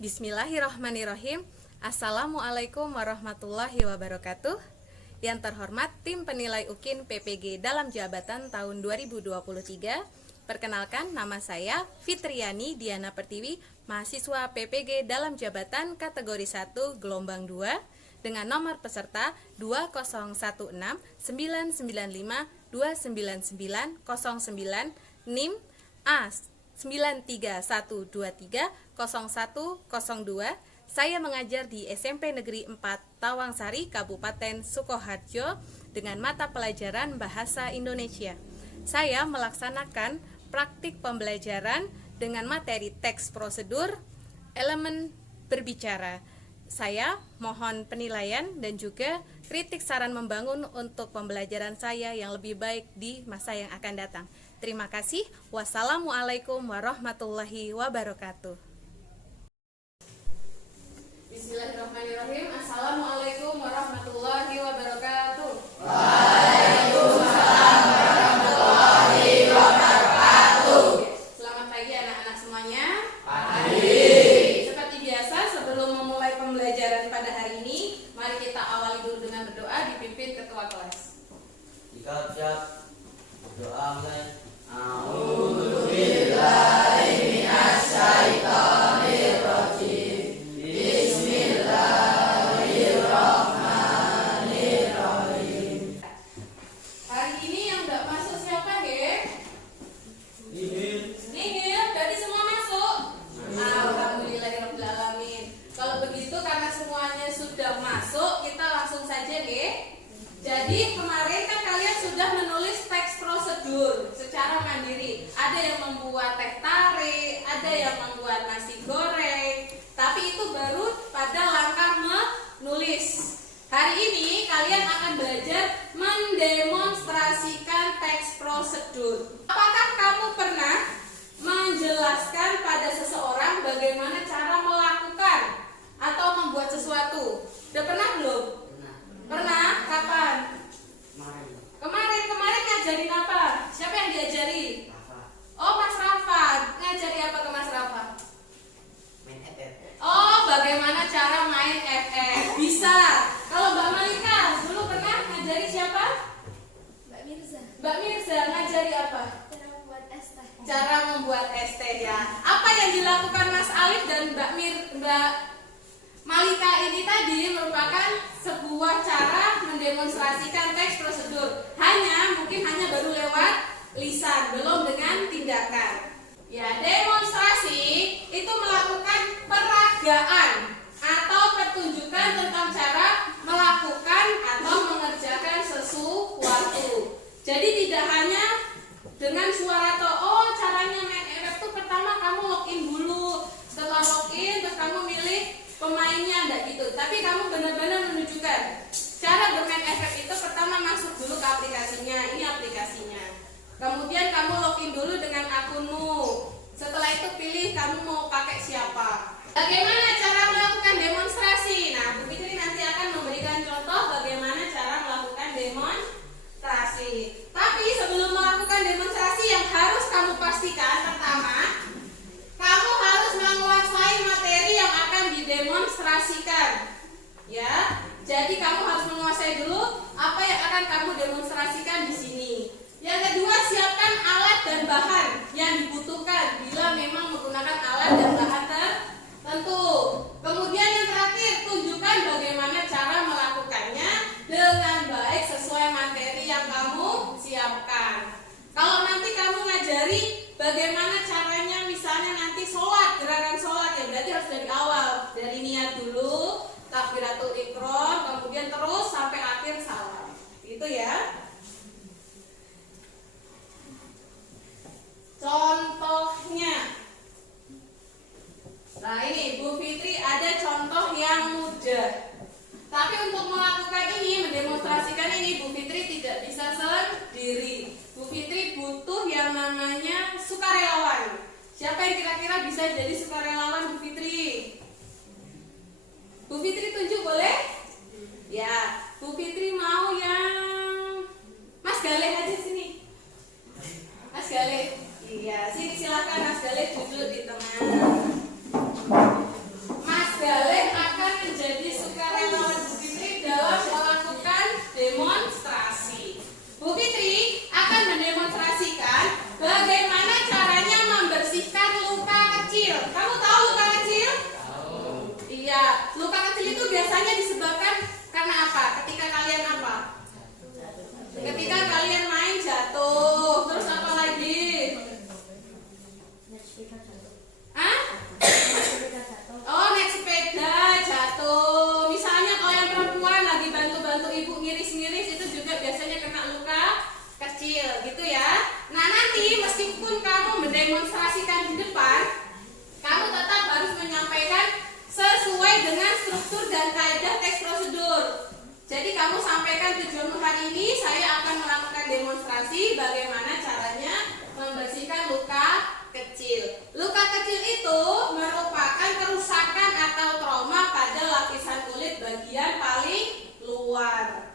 Bismillahirrahmanirrahim. Assalamualaikum warahmatullahi wabarakatuh. Yang terhormat tim penilai UKIN PPG dalam jabatan tahun 2023. Perkenalkan, nama saya Fitriani Diana Pertiwi, mahasiswa PPG dalam jabatan kategori 1 gelombang 2 dengan nomor peserta 2019995299909 NIM A 931230102. Saya mengajar di SMP Negeri 4 Tawangsari, Kabupaten Sukoharjo dengan mata pelajaran Bahasa Indonesia. Saya melaksanakan praktik pembelajaran dengan materi teks prosedur, elemen berbicara. Saya mohon penilaian dan juga kritik saran membangun untuk pembelajaran saya yang lebih baik di masa yang akan datang. Terima kasih. Wassalamualaikum warahmatullahi wabarakatuh. Bismillahirrahmanirrahim. Assalamualaikum warahmatullahi wabarakatuh. Waalaikumsalam warahmatullahi wabarakatuh. Selamat pagi anak-anak semuanya. Pagi. Seperti biasa, sebelum memulai pembelajaran pada hari ini, mari kita awali dulu dengan berdoa dipimpin ketua kelas. Jika siap, berdoa mulai. A'udzubillahi minasyaitonirrajim. Bismillahirrahmanirrahim. Hari ini yang nggak masuk siapa, Ge? Nihil, berarti semua masuk? Alhamdulillahirrahmanirrahim. Kalau begitu, karena semuanya sudah masuk, kita langsung saja, Ge. Jadi kemarin kan kalian sudah menulis teks prosedur secara mandiri. Ada yang membuat teh tarik, ada yang membuat nasi goreng. Tapi itu baru pada langkah menulis. Hari ini kalian akan belajar mendemonstrasikan teks prosedur. Apakah kamu pernah menjelaskan pada seseorang bagaimana cara melakukan atau membuat sesuatu? Udah pernah belum? Pernah? Kapan? Kemarin ngajarin apa? Siapa yang diajari? Oh, Mas Rafa. Ngajari apa ke Mas Rafa? Main FF. Oh, bagaimana cara main FF? Bisa. Kalau Mbak Malika dulu pernah ngajari siapa? Mbak Mirza ngajari apa? Cara membuat es teh ya. Apa yang dilakukan Mas Alif dan Mbak Malika ini tadi merupakan sebuah cara mendemonstrasikan teks prosedur. Mungkin hanya baru lewat lisan, belum dengan tindakan. Ya, demonstrasi itu melakukan peragaan atau pertunjukan tentang cara melakukan atau mengerjakan sesuatu. Jadi tidak hanya dengan suara caranya main FF itu pertama kamu login dulu. Setelah login terus kamu milih pemainnya, enggak gitu. Tapi kamu benar-benar menunjukkan cara bermain FF itu. Pertama masuk dulu ke aplikasinya. Ini aplikasinya. Kemudian kamu login dulu dengan akunmu. Setelah itu pilih kamu mau pakai siapa. Bagaimana cara melakukan demonstrasi? Nah, Bu Fitri nanti akan memberikan contoh bagaimana cara melakukan demonstrasi. Tapi sebelum melakukan demonstrasi yang harus kamu pastikan, pertama, kamu harus menguasai materi yang akan didemonstrasikan. Ya, jadi kamu harus menguasai dulu apa yang akan kamu demonstrasikan di sini. Yang kedua, siapkan alat dan bahan yang dibutuhkan bila memang menggunakan alat dan bahan tertentu. Kemudian yang terakhir, tunjukkan bagaimana cara melakukannya dengan baik sesuai materi yang kamu siapkan. Kalau nanti kamu ngajari bagaimana caranya, misalnya nanti sholat, gerakan sholat, ya berarti harus dari awal, dari niat dulu, takbiratul ihram, kemudian terus sampai akhir salam. Itu ya. Contohnya. Nah, ini Bu Fitri ada contoh yang mudah. Tapi untuk melakukan ini, mendemonstrasikan ini, Bu Fitri tidak bisa sendiri. Bu Fitri butuh yang namanya sukarelawan. Siapa yang kira-kira bisa jadi sukarelawan Bu Fitri? Bu Fitri tunjuk boleh? Ya, Bu Fitri mau yang Mas Galeh aja sini. Mas Galeh. Iya, sini silakan Mas Galeh duduk di tengah. bantu ibu ngiris-ngiris itu juga biasanya kena luka kecil gitu ya. Nah nanti meskipun kamu mendemonstrasikan di depan, kamu tetap harus menyampaikan sesuai dengan struktur dan kaidah teks prosedur. Jadi kamu sampaikan tujuanmu hari ini, saya akan melakukan demonstrasi bagaimana caranya membersihkan luka kecil. Luka kecil itu merupakan kerusakan atau trauma pada lapisan kulit bagian paling luar.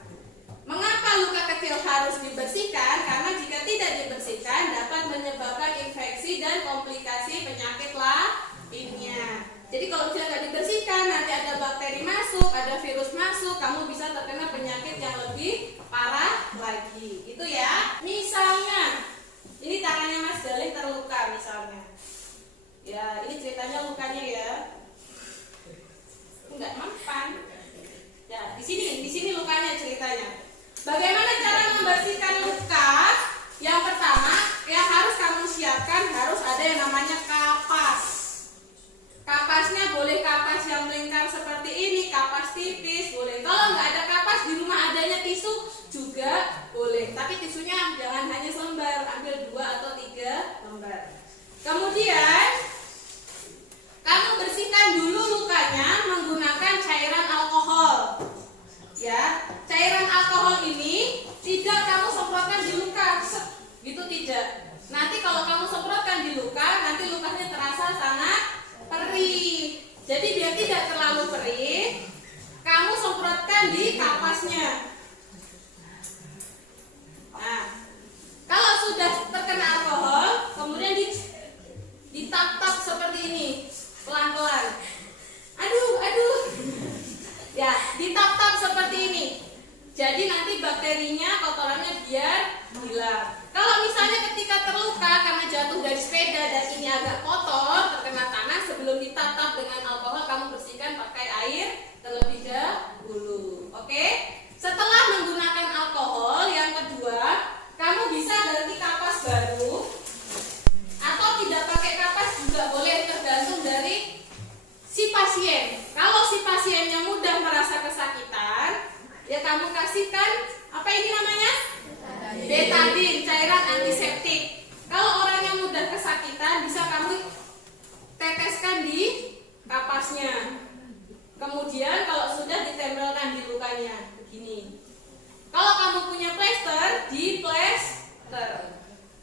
Mengapa luka kecil harus dibersihkan? Karena jika tidak dibersihkan dapat menyebabkan infeksi dan komplikasi penyakit lainnya. Jadi kalau tidak dibersihkan nanti ada bakteri masuk, ada virus masuk, kamu bisa terkena penyakit yang lebih parah lagi. Itu ya. Misalnya ini tangannya Mas Galih terluka misalnya. Ya, ini ceritanya lukanya ya. Enggak mempan. Ya, di sini lukanya ceritanya. Bagaimana cara membersihkan luka? Yang pertama, yang harus kamu siapkan harus ada yang namanya kapas. Kapasnya boleh kapas yang melingkar seperti ini, kapas tipis boleh. Kalau nggak ada kapas, di rumah adanya tisu juga boleh. Tapi tisunya jangan hanya selembar, ambil 2 atau 3 lembar. Kemudian kamu bersihkan dulu lukanya menggunakan cairan alkohol. Ya, cairan alkohol ini tidak kamu semprotkan di luka, gitu tidak. Nanti kalau kamu semprotkan di luka, nanti lukanya terasa sangat perih. Jadi biar tidak terlalu perih, kamu semprotkan di kapasnya. Nah, kalau sudah terkena alkohol, kemudian ditap-tap seperti ini, pelan-pelan. Aduh. Ya, ditap-tap seperti ini. Jadi nanti bakterinya, kotorannya biar hilang. Kalau misalnya ketika terluka karena jatuh dari sepeda dan ini agak kotor, terkena tanah, sebelum ditap-tap dengan alkohol, kamu bersihkan pakai air terlebih dahulu. Oke? Setelah menggunakan alkohol, yang kedua, kamu bisa ganti kapas baru atau tidak pakai kapas juga boleh, tergantung dari si pasien. Kalau si pasiennya mudah merasa kesakitan, ya kamu kasihkan apa ini namanya? Betadine, cairan antiseptik. Kalau orang yang mudah kesakitan, bisa kamu teteskan di kapasnya. Kemudian kalau sudah ditempelkan di lukanya, begini. Kalau kamu punya plester, di plester.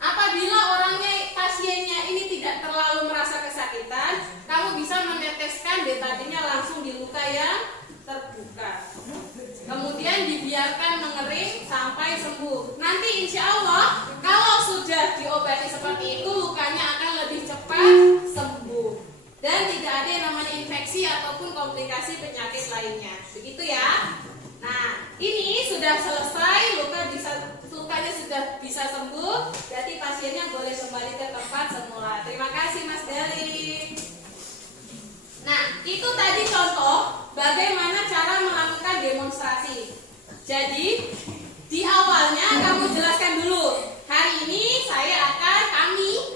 Apabila orangnya, pasiennya ini tidak terlalu merasa kesakitan, kamu bisa meneteskan betadine-nya langsung di luka yang terbuka. Kemudian dibiarkan mengering sampai sembuh. Nanti insya Allah kalau sudah diobati seperti itu, lukanya akan lebih cepat sembuh dan tidak ada yang namanya infeksi ataupun komplikasi penyakit lainnya. Begitu ya. Nah, ini sudah selesai, lukanya sudah bisa sembuh, berarti pasiennya boleh kembali ke tempat semula. Terima kasih Mas Deli. Nah, itu tadi contoh bagaimana cara melakukan demonstrasi. Jadi, di awalnya kamu jelaskan dulu. Hari ini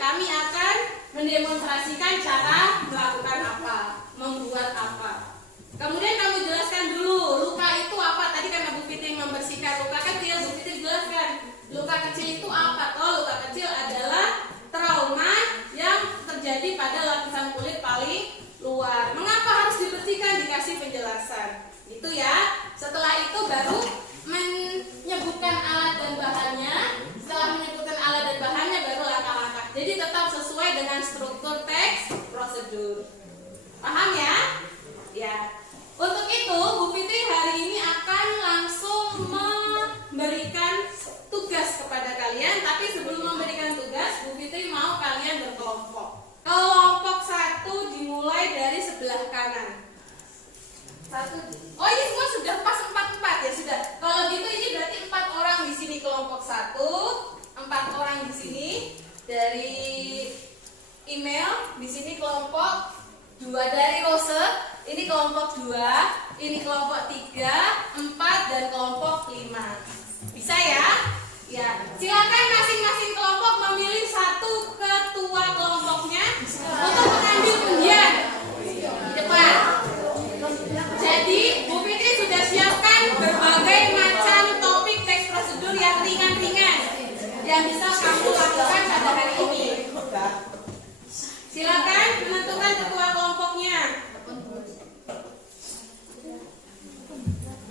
kami akan mendemonstrasikan cara melakukan apa, membuat apa. Kemudian kamu jelaskan dulu luka itu apa. Tadi karena Bu Fitri membersihkan luka kecil, Bu Fitri jelaskan luka kecil itu apa. Kalau luka kecil adalah trauma yang terjadi pada lapisan kulit paling luar. Mengapa harus dibersihkan? Dikasih penjelasan. Itu ya. Setelah itu baru menyebutkan alat dan bahannya. Setelah menyebutkan alat dan bahannya baru langkah-langkah. Jadi tetap sesuai dengan struktur teks prosedur. Paham ya? Ya. Untuk itu Bu Fitri hari ini akan langsung memberikan tugas kepada kalian. Tapi sebelum memberikan tugas, Bu Fitri mau kalian berkelompok. Kelompok 1 dimulai dari sebelah kanan. 1. Oh, ini semua sudah pas 4-4 ya, sudah. Kalau gitu ini berarti 4 orang di sini kelompok 1, 4 orang di sini dari email, di sini kelompok 2 dari Rose, ini kelompok 2, ini kelompok 3, 4 dan kelompok 5. Bisa ya? Ya, silakan masing-masing kelompok memilih 1 ketua kelompoknya untuk mengambil undian di depan. Jadi Bu Fitri sudah siapkan berbagai Silakan menentukan ketua kelompoknya.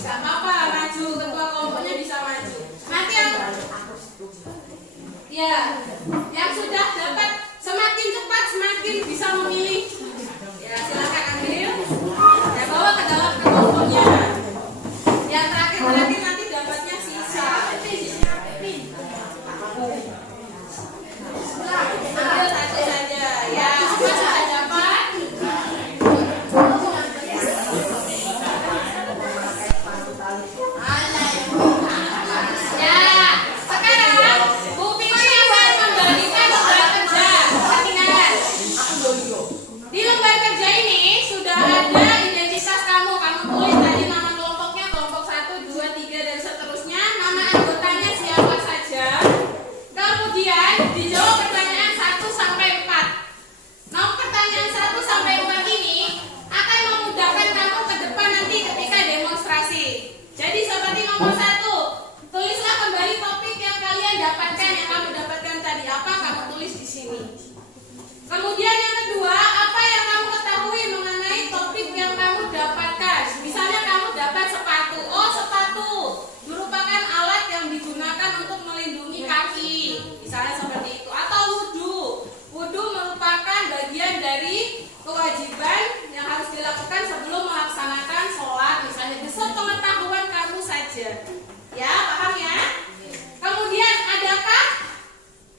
Gak apa-apa, maju, ketua kelompoknya bisa maju. Nanti yang sudah dapat semakin cepat semakin bisa memilih. Ya, silakan ambil. Ya, bawa ke dalam kelompoknya. Yang terakhir nanti dapatnya sisa. Ambil satu saja. Ya, semua sudah dapat. Ya, sekarang Bu Fitri akan membagikan lembar kerja. Perhatikan. Di lembar kerja ini sudah ada identitas kamu. Kamu tulis tadi nama kelompoknya, kelompok 1, 2, 3 dan seterusnya. Nama anggotanya siapa saja. Kemudian dijawab pertanyaan 1 sampai 4. Nomor pertanyaan 1 sampai 4 ini akan memudahkan kamu ke depan nanti ketika demonstrasi. Jadi seperti nomor 1, tulislah kembali topik yang kalian dapatkan, yang kamu dapatkan tadi apa, kamu tulis di sini. Kemudian yang kedua, apa yang kamu ketahui mengenai topik yang kamu dapatkan. Misalnya kamu dapat sepatu. Oh, sepatu merupakan alat yang digunakan untuk melindungi kaki. Misalnya seperti itu. Atau wudhu. Wudhu merupakan bagian dari kewajiban yang harus dilakukan sebelum melaksanakan sholat. Misalnya sepengetahuan kamu saja. Ya, paham ya? Kemudian adakah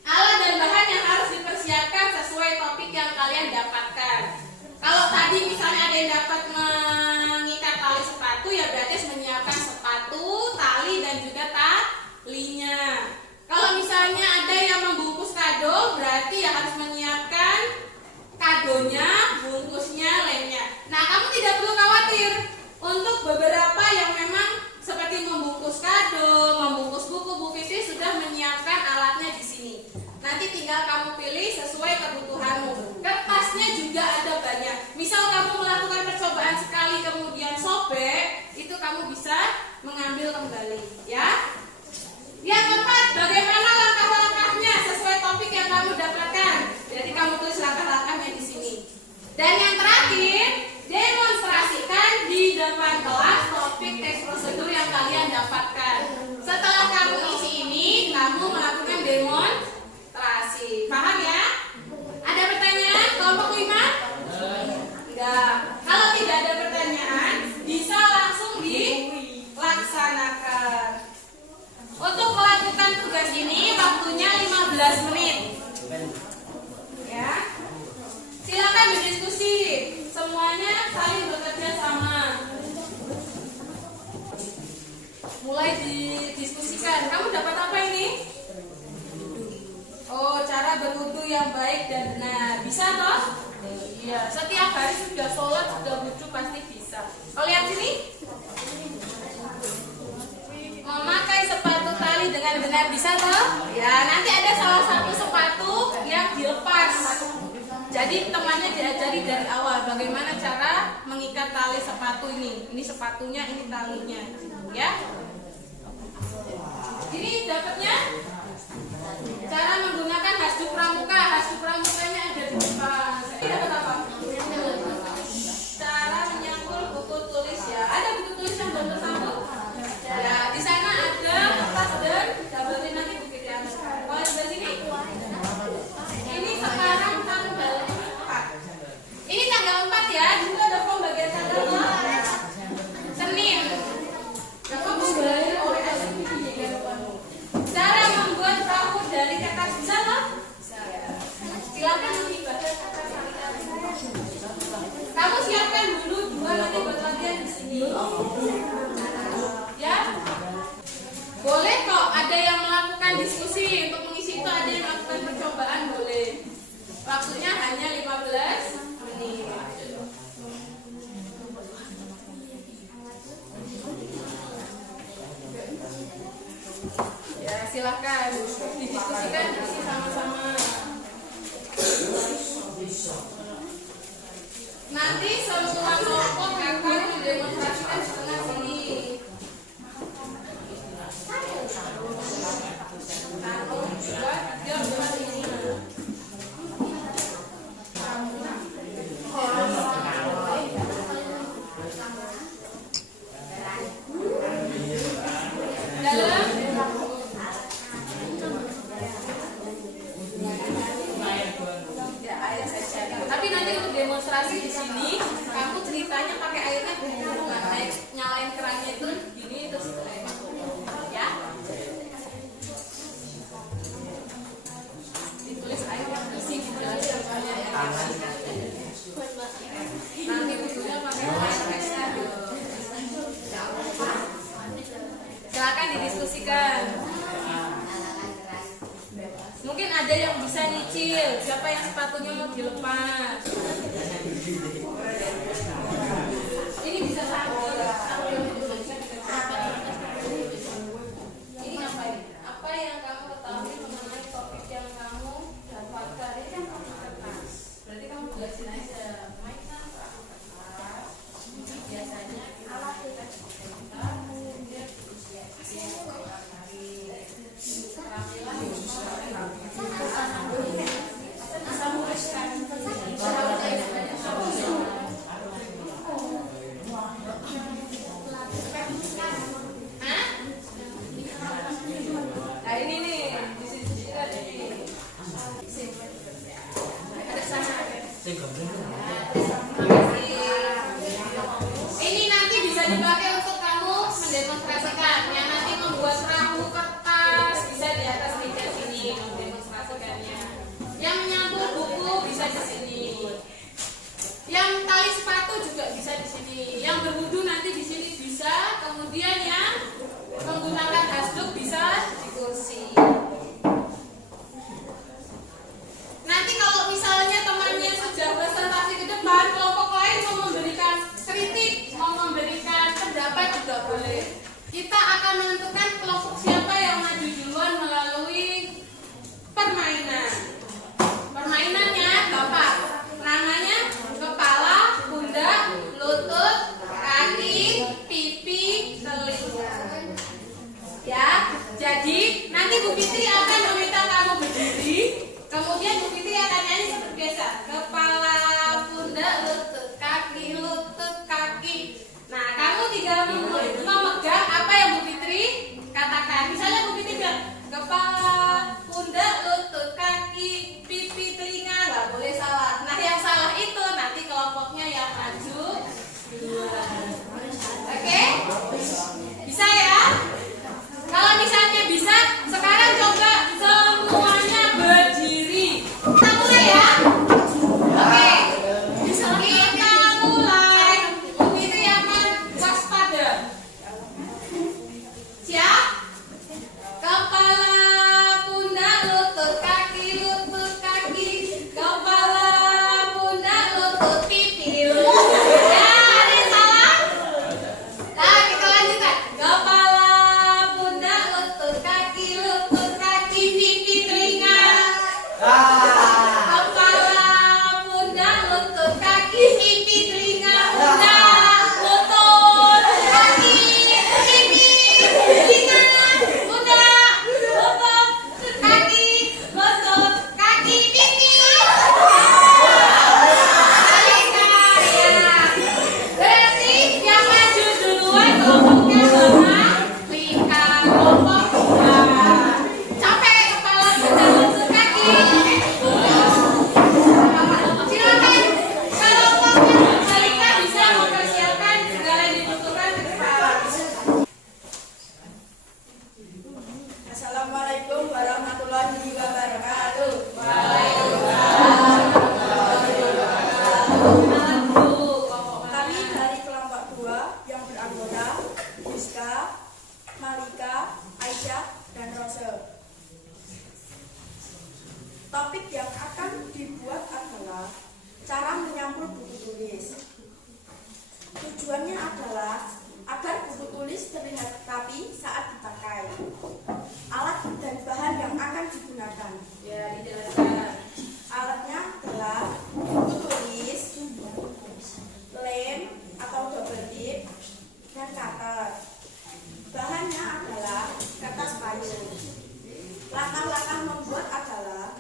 alat dan bahan yang harus dipersiapkan sesuai topik yang kalian dapatkan. Kalau tadi misalnya ada yang dapat mengikat tali sepatu, ya berarti harus menyiapkan sepatu, tali dan juga talinya. Kalau misalnya ada yang membungkus kado, berarti ya harus menyiapkan kadonya, bungkusnya, lemnya. Nah, kamu tidak perlu khawatir untuk beberapa yang memang seperti membungkus kado, membungkus buku, Bu Fitri sudah menyiapkan alatnya di sini. Nanti tinggal kamu pilih sesuai kebutuhanmu. Kertasnya juga ada banyak. Misal kamu melakukan percobaan sekali kemudian sobek, itu kamu bisa mengambil kembali, ya. Yang keempat, bagaimana langkah-langkahnya sesuai topik yang kamu dapatkan. Jadi kamu tulis langkah-langkahnya di sini. Dan yang terakhir, demonstrasikan di depan kelas topik teks prosedur yang kalian dapatkan. Setelah kamu isi ini, kamu melakukan demonstrasi. Paham ya? Ada pertanyaan? Kelompok 5? Enggak. Kalau tidak ada pertanyaan, bisa langsung dilaksanakan. Untuk melakukan tugas ini waktunya 15 menit. Ya. Silakan berdiskusi. Semuanya saling bekerja sama. Mulai didiskusikan. Kamu dapat apa ini? Oh, cara berwudu yang baik dan benar. Bisa toh? Iya. Setiap hari sudah sholat, sudah wudhu pasti bisa. Oh, lihat sini. Memakai sepatu tali dengan benar bisa toh? Ya, nanti ada salah satu sepatu yang dilepas. Jadi temannya diajari dari awal bagaimana cara mengikat tali sepatu ini. Ini sepatunya, ini talinya, ya. Ini dapatnya cara menggunakan hasduk pramuka. Hasduk pramukanya ada di depan. Ini dapat apa? Cara menyangkul buku tulis, ya. Ada buku tulis yang belum tersambung? Ya, di sana ada kertas dan dapetin nanti bukti di atas. Kalau di sini, ini sekarang tanggal 4. Ini tanggal 4 ya. Juga ada pembagian tanggal Senin. Cara membuat perahu dari kertas bisa loh? Silakan mengibadah kertas. Kamu siapkan dulu 2 nanti buat latihan di sini. Ya, boleh kok. Ada yang melakukan diskusi untuk mengisi itu, ada yang melakukan percobaan boleh. Waktunya hanya 15 menit. Ya, silakan didiskusikan sama-sama. Nanti semua kelompok akan mendemonstrasikan setengah sini. Satu, dua, tiga, empat, lima. dalam. Tapi nanti untuk demonstrasi di sini, kamu ceritanya pakai airnya bukan kamu nggak naik nyalain kerannya itu gini terus ya. Ditulis air yang isi dijelasin soalnya ya. Nanti bukunya pakai air ekstra. Silakan didiskusikan. Mungkin ada yang bisa nyicil. Siapa yang sepatunya mau dilepas? Ini bisa sambil. Ini apa ini? Apa yang kamu ketahui mengenai topik yang kamu dapatkan? Ini kan kamu kertas. Berarti kamu jelasin aja. Mainan perahu kertas. Biasanya alat kita kemudian usia nah ini nih di sini ada ini ada sana. Ini nanti bisa dipakai untuk kamu mendemonstrasikan ya, nanti membuat perahu kertas bisa di atas meja sini mendemonstrasikannya. Yang menyambung buku bisa di sini. Yang tali sepatu juga bisa di sini. Yang berwudu nanti di sini bisa. Kemudian yang menggunakan hasduk bisa di kursi. Nanti kalau misalnya temannya sudah presentasi ke depan, kelompok lain mau memberikan kritik, mau memberikan pendapat juga boleh. Kita akan menentukan kelompok siapa yang maju duluan melalui permainan. Permainannya gampang. Namanya kepala, pundak, lutut, kaki, pipi, telinga. Ya, jadi nanti Bu Fitri akan meminta kamu berdiri. Kemudian Bu Fitri akan nyanyi seperti biasa. Kepala, pundak, lutut, kaki. Nah, kamu tinggal memegang apa yang Bu Fitri katakan. Misalnya Bu Fitri bilang kepala, pundak, lutut, kaki, pipi, telinga, nggak boleh salah. Nah, yang salah itu nanti kelompoknya yang maju duluan. Oke? Bisa ya? Kalau misalnya bisa, sekarang coba semuanya berdiri. Kita mulai ya. Oke. Kita mulai. Bu Fitri akan waspada. Siap? Kepala, pundak, lutut, kaki. Kepala, pundak, lutut, pipi, lutut. Ya, ada yang salah? Nah, kita lanjutkan. Kepala, pundak, lutut, kaki, pipi, telinga. Kepala, pundak, lutut, kaki, pipi, telinga, pundak, lutut, kaki, pipi, telinga, pundak, lutut, kaki, pipi. Berarti yang maju duluan kelompoknya Mama Lika, kelompok 2. Capek kepala, pundak, lutut, kaki. Silakan kelompoknya Lika bisa mempersiapkan segala yang dibutuhkan ke depan. Assalamualaikum warahmatullahi wabarakatuh. Kami dari kelompok 2 yang beranggota Rizka, Malika, Aisyah, dan Rose. Topik yang akan dibuat adalah cara menyampul buku tulis. Tujuannya adalah agar buku tulis terlihat rapi saat dipakai. Alat dan bahan yang akan digunakan. Ya, dijelaskan. Alatnya adalah buku tulis, lem atau double tip, dan cutter. Bahannya adalah kertas payung. Langkah-langkah membuat adalah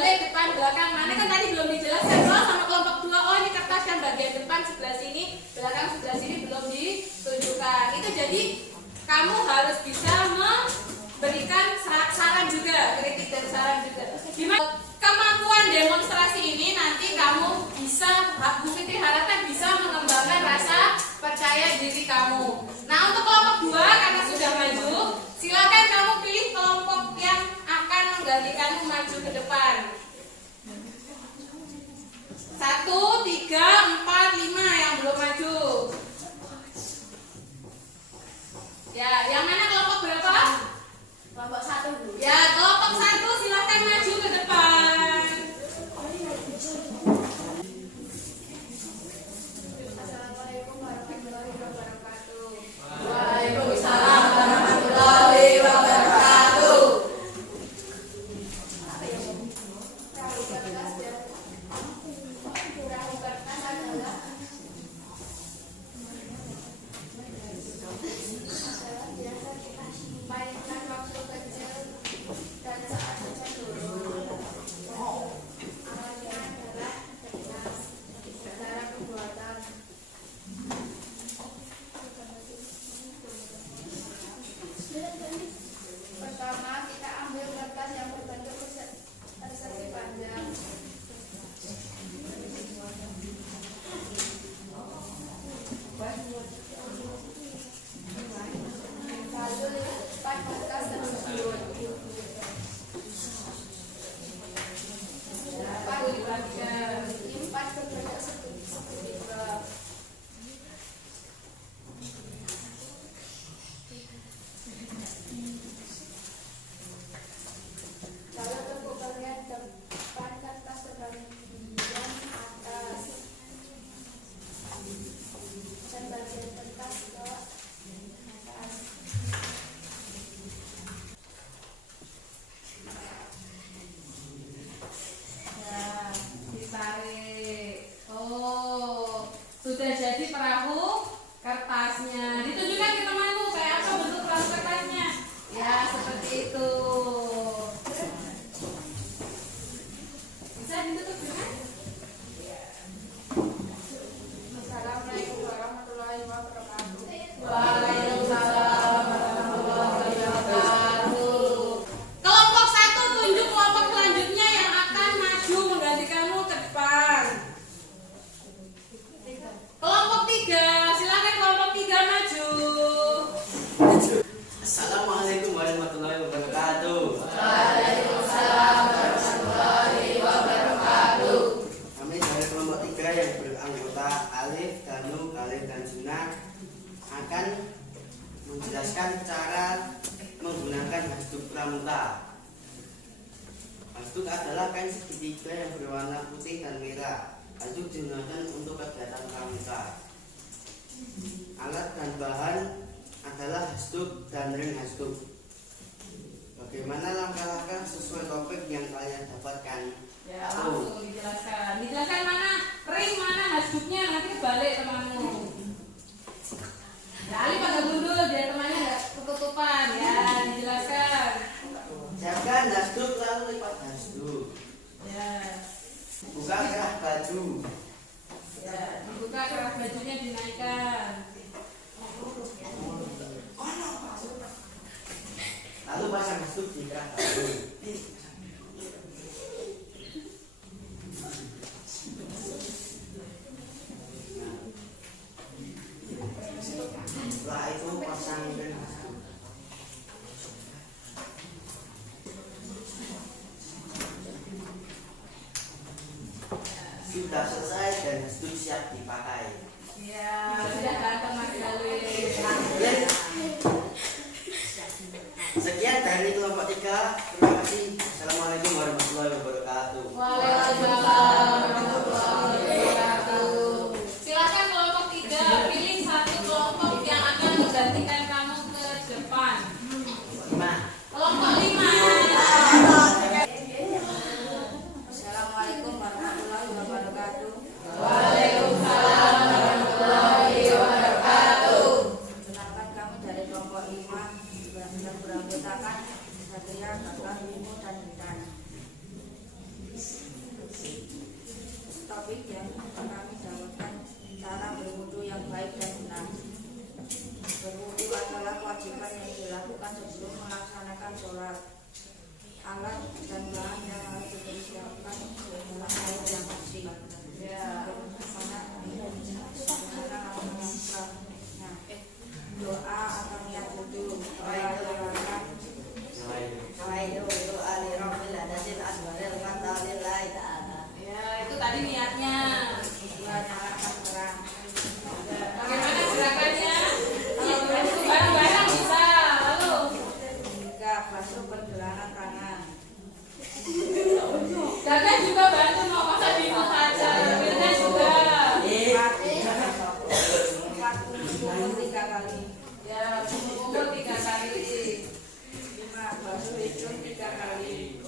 balik depan belakang. Mana kan tadi belum dijelaskan loh sama kelompok 2. Oh ini kertas yang bagian depan sebelah sini, belakang sebelah sini belum ditunjukkan. Itu jadi kamu harus bisa memberikan saran juga, kritik dan saran juga. Gimana kemampuan demonstrasi ini nanti kamu bisa, Bu Fitri harapkan bisa mengembangkan rasa percaya diri kamu. Nah untuk kelompok 2 karena sudah maju, silakan kamu pilih kelompok yang akan menggantikanmu maju ke depan. 1, 3, 4, 5 yang belum maju. Ya, yang mana kelompok berapa? Kelompok 1 dulu. Ya, kelompok 1 silakan maju ke depan. Assalamualaikum warahmatullahi wabarakatuh. Waalaikumsalam warahmatullahi wabarakatuh. Perahu kertas adalah mainkan waktu kecil dan saat hujan turun. Awalnya adalah kertas, cara pembuatan. Pertama kita ambil kertas yang berbentuk persegi panjang. Lalu lipat kertas tersebut. Lipat dibagikan. Lipat berbentuk segitiga. Lalu tepuk bagian depan kertas sebagian atas dan bagian kertas ke atas. Ya, ditarik. Oh, sudah jadi perahu kertasnya. Ditunjukkan ke temanmu kayak apa bentuk perahu kertasnya. Ya, seperti itu. Bisa ditutup dengan? Assalamualaikum warahmatullahi wabarakatuh. Waalaikumsalam warahmatullahi wabarakatuh. Kelompok 1 tunjuk kelompok selanjutnya yang akan maju menggantikanmu ke depan. Kelompok 3, silakan kelompok 3 maju. Assalamualaikum warahmatullahi wabarakatuh. Waalaikumsalam warahmatullahi wabarakatuh. Kami dari kelompok 3 yang beranggota Alif, Danu, Galih, dan Juna akan menjelaskan cara menggunakan hasduk pramuka. Hasduk adalah kain segitiga yang berwarna putih dan merah. Hasduk digunakan untuk kegiatan pramuka. Alat dan bahan adalah hasduk dan ring hasduk. Bagaimana langkah-langkah sesuai topik yang kalian dapatkan? Ya, langsung dijelaskan. Dijelaskan mana ring, mana hasduknya, nanti balik temanmu. Ya, Ali pada gundul, biar temannya nggak ketutupan. Ya, dijelaskan. Siapkan hasduk lalu lipat hasduk. Ya, Buka kerah baju. ya, dibuka kerah bajunya dinaikkan. Lalu pasang hasduk di kerah baju. Setelah itu pasang ring hasduk. Sudah selesai dan hasduk siap dipakai. Ya, sudah datang Mas Galih. Sekian dari kelompok 3. Terima kasih. Assalamualaikum warahmatullahi wabarakatuh. Waalaikumsalam warahmatullahi wabarakatuh. Silakan kelompok 3 pilih satu kelompok yang akan menggantikan kamu ke depan. 5. Kelompok 5. Assalamualaikum warahmatullahi wabarakatuh. Waalaikumsalam warahmatullahi wabarakatuh. Kenalkan kami dari kelompok 5 yang beranggotakan Satria, Kakak, sebelum melaksanakan sholat. Alat dan bahan yang harus dipersiapkan adalah air yang bersih. Doa atau niat wudhu. Ya, itu tadi niatnya. Nyalakan terang. Bagaimana gerakannya? Bareng-bareng bisa. Lalu Tiga, basuh pergelangan tangan. Gagan juga bantu, mau masa bingung saja. Gagan juga. Empat, kumur 3 kali. Ya, kumur 3 kali. 5, basuh hidung 3 kali.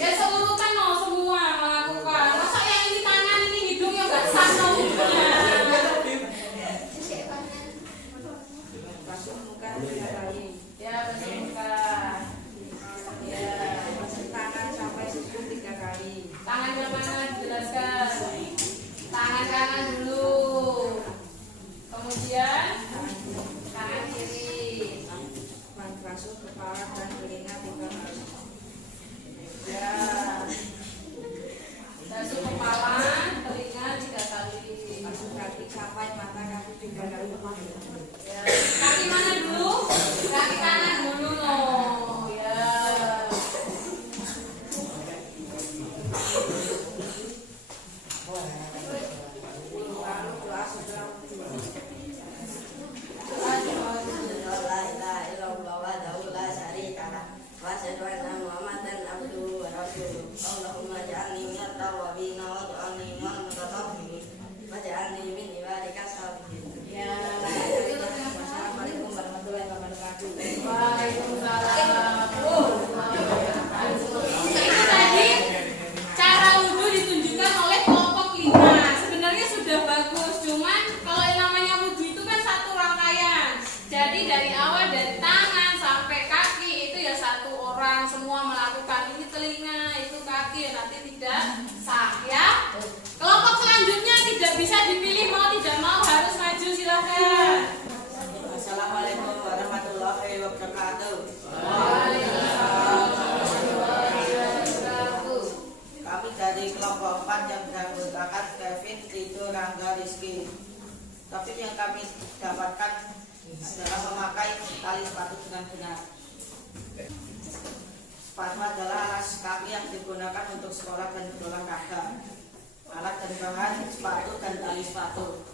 Ya seluruhkan no, semua melakukan. Masa yang ini tangan, ini hidung yang gak sama hukumnya. Basuh muka 3 kali. Ya, basuh muka. Ya, Basuh tangan sampai siku 3 kali. tangan yang mana dijelaskan. Tangan kanan dulu. Kemudian tangan kiri. Basuh kepala dan telinga 3 kali. Ya. Basuh kepala, telinga 3 kali. Basuh kaki sampai mata kaki 3 kali. Ya. Kaki mana dulu? Kaki kanan dulu loh. Ya. Lalu doa setelah wudhu. Ya. Wassalamualaikum warahmatullahi wabarakatuh. Waalaikumsalam. Ini tadi cara wudhu ditunjukkan oleh kelompok 5. Sebenarnya sudah bagus, cuman kalau yang namanya wudhu itu kan satu rangkaian. Jadi dari awal dari tangan sampai kaki itu ya satu orang semua melakukan. Ini telinga, itu kaki, nanti tidak sah ya. Kelompok selanjutnya tidak bisa dipilih mau tidak mau harus maju, silakan. Assalamualaikum warahmatullahi wabarakatuh. Kami dari kelompok 4 yang beranggotakan Kevin, Tito, Rangga, Rizky. Topik yang kami dapatkan adalah memakai tali sepatu dengan benar. Sepatu adalah alas kaki yang digunakan untuk sekolah dan berolahraga. Alat dan bahan sepatu dan tali sepatu.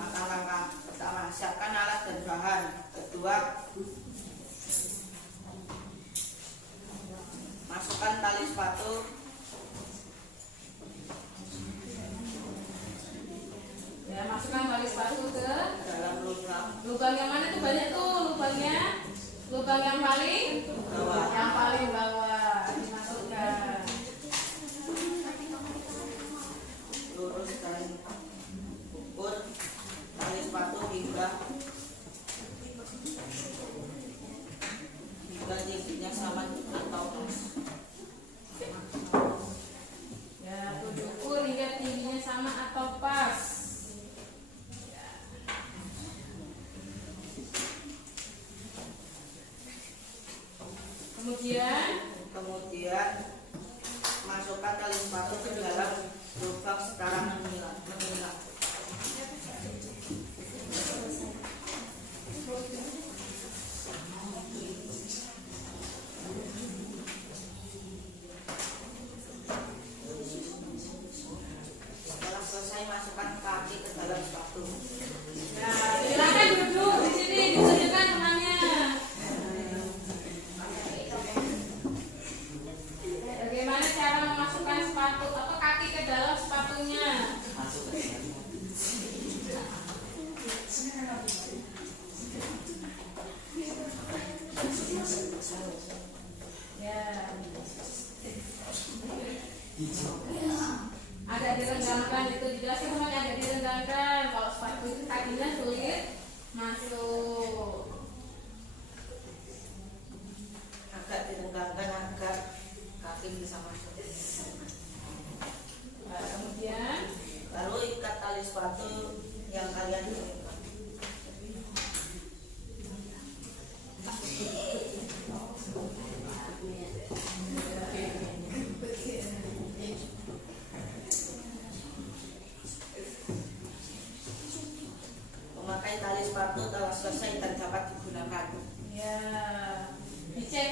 Langkah-langkah pertama, siapkan alat dan bahan. Kedua, masukkan tali sepatu. Ya, masukkan tali sepatu ke Dalam lubang yang mana tuh banyak tuh lubangnya. Lubang yang paling bawah. yang paling bawah dimasukkan. Lurus dan ukur tali sepatu hingga tingginya sama atau pas. Ya, ukur hingga tingginya sama atau pas. Kemudian masukkan tali sepatu ke dalam lubang secara menyilang. Setelah selesai, masukkan kaki ke dalam sepatu. Ya, silakan duduk di sini disediakan temannya. Bagaimana cara memasukkan sepatu atau kaki ke dalam sepatunya? Ya. Agak direnggangkan itu dijelaskan semuanya agak direnggangkan. Kalau sepatu itu kakinya sulit masuk. Agak direnggangkan agar kaki bisa masuk. Nah, kemudian Lalu ikat tali sepatu yang kalian inginkan.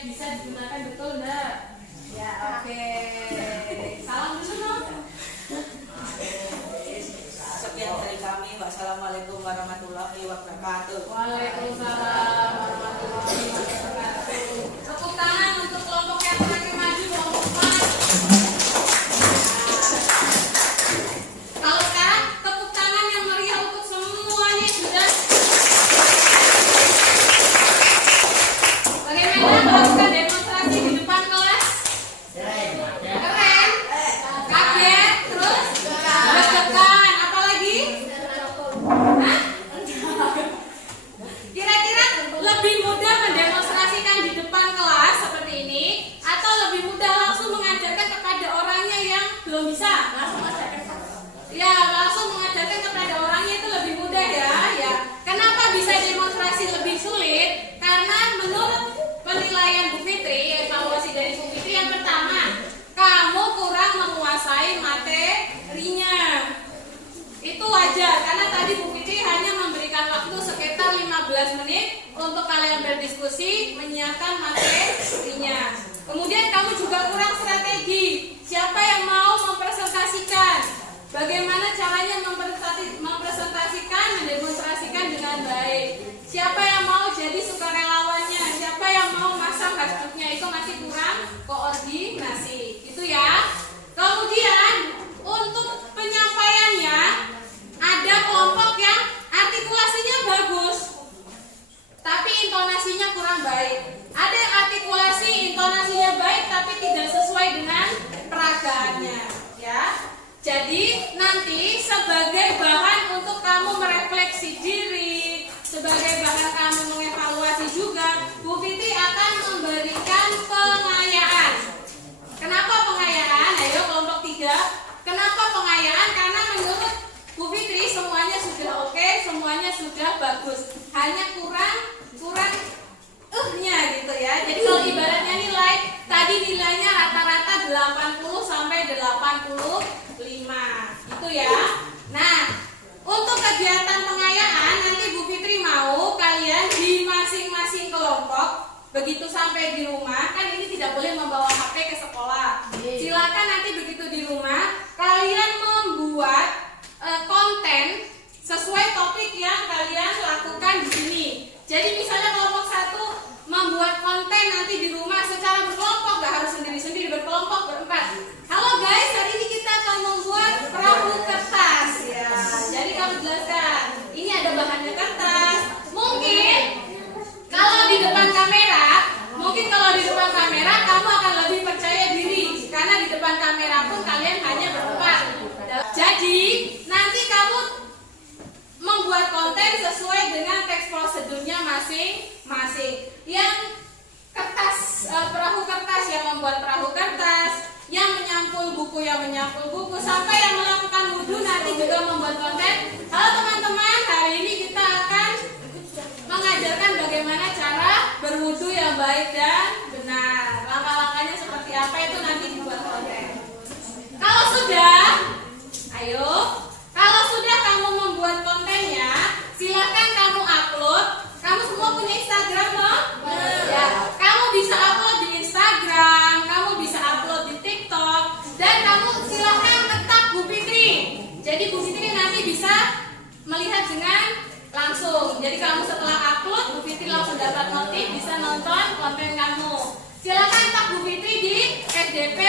bisa digunakan, betul enggak? Ya, oke. Salam dulu dong. Sekian dari kami. Wassalamualaikum warahmatullahi wabarakatuh. Waalaikumsalam warahmatullahi wabarakatuh. Tepuk tangan untuk kelompok yang terakhir maju, kelompok 4. Kalau sekarang tepuk tangan yang meriah untuk semuanya sudah. Bagaimana melakukan demonstrasi di depan kelas? Keren? Kaget? Terus? Deg-degan? Apalagi? Hah? Kira-kira lebih mudah mendemonstrasikan di depan kelas seperti ini atau lebih mudah langsung mengajarkan kepada orangnya yang belum bisa? Ya, langsung mengajarkan kepada orangnya itu lebih mudah ya. Kenapa bisa demonstrasi lebih sulit? Karena menurut penilaian Bu Fitri, evaluasi dari Bu Fitri, yang pertama, kamu kurang menguasai materinya. Itu wajar karena tadi Bu Fitri hanya memberikan waktu sekitar 15 menit untuk kalian berdiskusi, menyiapkan materinya. Kemudian kamu juga kurang strategi. Siapa yang mau mempresentasikan? Bagaimana caranya mempresentasikan, mendemonstrasikan dengan baik? Siapa yang mau jadi sukarelawannya? Siapa yang mau masang hashtagnya? Itu masih kurang koordinasi. Itu ya. Kemudian untuk penyampaiannya ada kelompok yang artikulasinya bagus, tapi intonasinya kurang baik. Ada yang artikulasi intonasinya baik, tapi tidak sesuai dengan peragaannya. Ya. Jadi nanti sebagai bahan untuk kamu merefleksi diri, sebagai bahan kamu mengevaluasi juga, Bu Fitri akan memberikan pengayaan. Kenapa pengayaan? Ayo kelompok 3. Kenapa pengayaan? Karena menurut Bu Fitri semuanya sudah oke, semuanya sudah bagus. Hanya kurang nya gitu ya. Jadi kalau ibaratnya nilai, tadi nilainya rata-rata 80 sampai 85. Itu ya. Nah, untuk kegiatan pengayaan nanti Bu Fitri mau kalian di masing-masing kelompok begitu sampai di rumah, kan ini tidak boleh membawa HP ke sekolah. Silakan nanti begitu di rumah kalian membuat konten sesuai topik yang kalian lakukan di sini. Jadi misalnya kelompok 1 membuat konten nanti di rumah secara berkelompok, gak harus sendiri-sendiri, berkelompok, berempat. Halo guys, hari ini kita akan membuat perahu kertas ya. Jadi kamu jelaskan, ini ada bahannya kertas. Mungkin kalau di depan kamera, kamu akan lebih percaya diri karena di depan kamera pun kalian hanya berempat. Jadi nanti kamu membuat konten sesuai dengan teks prosedurnya masing-masing. Yang kertas, perahu kertas yang membuat perahu kertas, yang menyampul buku yang menyampul buku, sampai yang melakukan wudhu nanti juga membuat konten. Halo teman-teman, hari ini kita akan mengajarkan bagaimana cara berwudhu yang baik dan benar. Langkah-langkahnya seperti apa itu nanti dibuat konten. Kalau sudah, ayo. Kalau sudah kamu membuat kontennya, silakan kamu upload. Kamu semua punya Instagram loh? Ya, kamu bisa upload di Instagram, kamu bisa upload di TikTok, dan kamu silakan tetap Bu Fitri. Jadi Bu Fitri nanti bisa melihat dengan langsung. Jadi kamu setelah upload, Bu Fitri langsung dapat notif, bisa nonton konten kamu. Silakan tag Bu Fitri di @dp_tv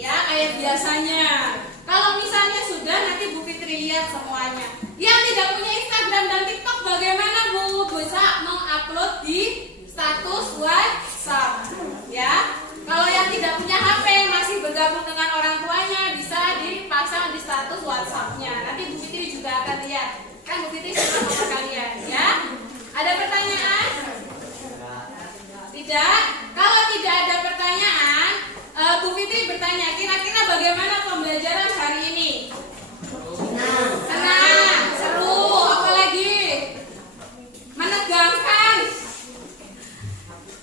ya, kayak biasanya. Kalau misalnya sudah, nanti Bu Fitri lihat semuanya. Yang tidak punya Instagram dan TikTok bagaimana Bu? Bisa mengupload di status WhatsApp ya. Kalau yang tidak punya HP, masih bergabung dengan orang tuanya, bisa dipasang di status WhatsApp-nya. Nanti Bu Fitri juga akan lihat. Kan Bu Fitri sudah nomor kalian ya. Ada pertanyaan? Tidak? Kalau tidak ada pertanyaan, Bu Fitri bertanya, kira-kira bagaimana pembelajaran hari ini? Senang, seru, apalagi menegangkan.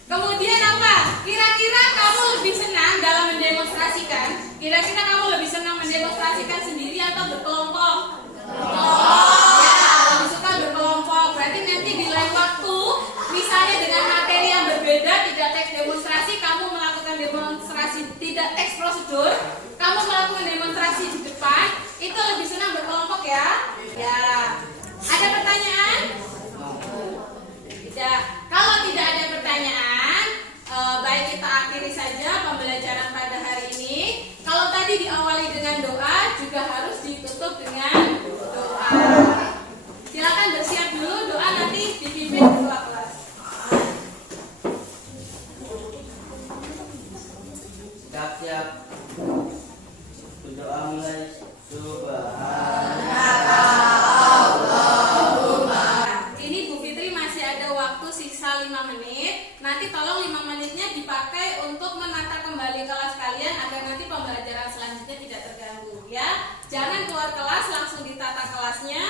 Kemudian apa? Kira-kira kamu lebih senang dalam mendemonstrasikan? Kira-kira kamu lebih senang mendemonstrasikan sendiri atau berkelompok? Ya, lebih suka berkelompok. Berarti nanti di lain waktu, misalnya dengan materi yang prosedur, kamu melakukan demonstrasi di depan, itu lebih senang berkelompok ya? Ya. Ada pertanyaan? Tidak. Kalau tidak ada pertanyaan, baik kita akhiri saja pembelajaran pada hari ini. Kalau tadi diawali dengan doa, juga harus ditutup dengan doa. Silakan bersiap dulu, doa nanti dipimpin ketua kelas. Siap-siap. Berdoa mulai. Ini Bu Fitri masih ada waktu sisa 5 menit. Nanti tolong 5 menitnya dipakai untuk menata kembali kelas kalian agar nanti pembelajaran selanjutnya tidak terganggu ya. Jangan keluar kelas langsung ditata kelasnya.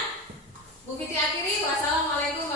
Bu Fitri akhiri. Wassalamualaikum